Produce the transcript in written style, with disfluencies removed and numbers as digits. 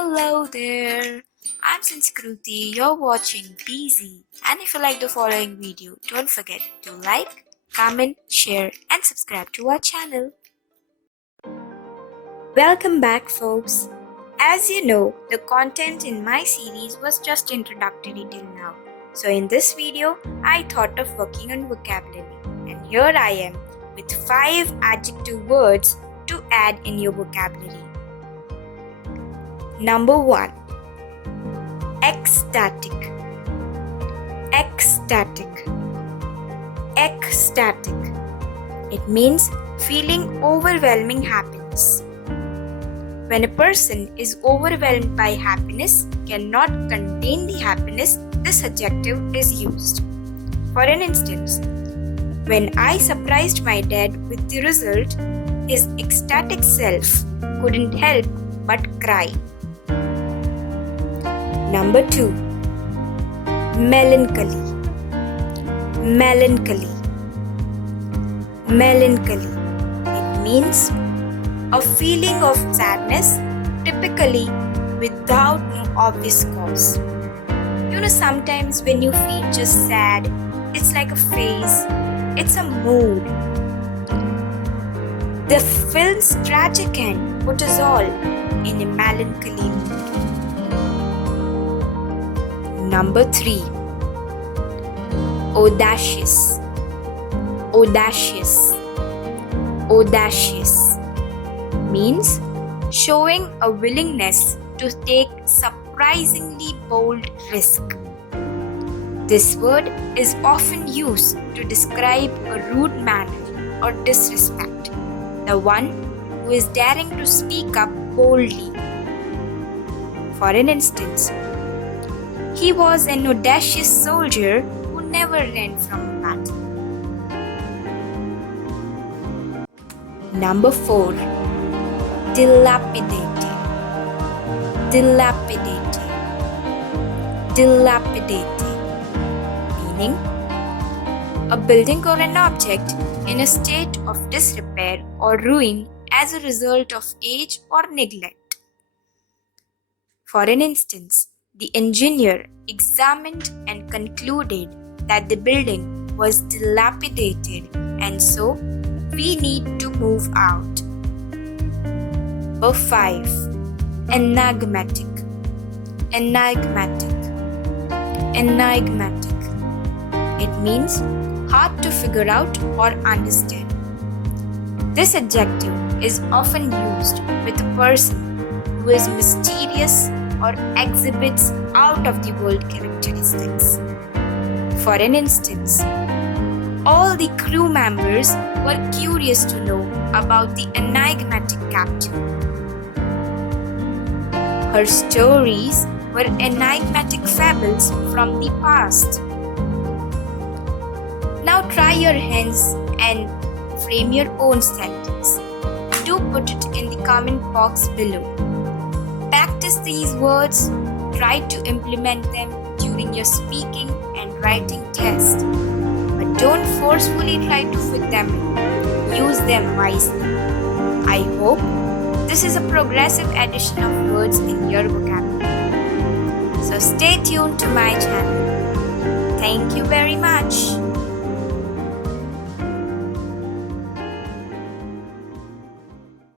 Hello there, I'm Sanskruty, you're watching Beesy, and if you like the following video, don't forget to like, comment, share and subscribe to our channel. Welcome back folks. As you know, the content in my series was just introductory till now. So in this video, I thought of working on vocabulary, and here I am with 5 adjective words to add in your vocabulary. Number 1. Ecstatic. Ecstatic. Ecstatic. It means feeling overwhelming happiness. When a person is overwhelmed by happiness, cannot contain the happiness, this adjective is used. For an instance, when I surprised my dad with the result, his ecstatic self couldn't help but cry. Number 2. Melancholy. Melancholy. Melancholy. It means a feeling of sadness, typically without no obvious cause. You know, sometimes when you feel just sad, it's like a phase, it's a mood. The film's tragic end put us all in a melancholy mood. Number 3. Audacious. Audacious. Audacious means showing a willingness to take surprisingly bold risk. This word is often used to describe a rude manner or disrespect, the one who is daring to speak up boldly. For an instance, he was an audacious soldier who never ran from a battle. Number 4. Dilapidated. Dilapidated. Dilapidated. Meaning, a building or an object in a state of disrepair or ruin as a result of age or neglect. For an instance, the engineer examined and concluded that the building was dilapidated and so we need to move out. Number 5. Enigmatic. Enigmatic. Enigmatic. It means hard to figure out or understand. This adjective is often used with a person who is mysterious or exhibits out-of-the-world characteristics. For an instance, all the crew members were curious to know about the enigmatic captain. Her stories were enigmatic fables from the past. Now try your hands and frame your own sentence. Do put it in the comment box below. Practice these words, try to implement them during your speaking and writing test. But don't forcefully try to fit them in. Use them wisely. I hope this is a progressive addition of words in your vocabulary. So stay tuned to my channel. Thank you very much.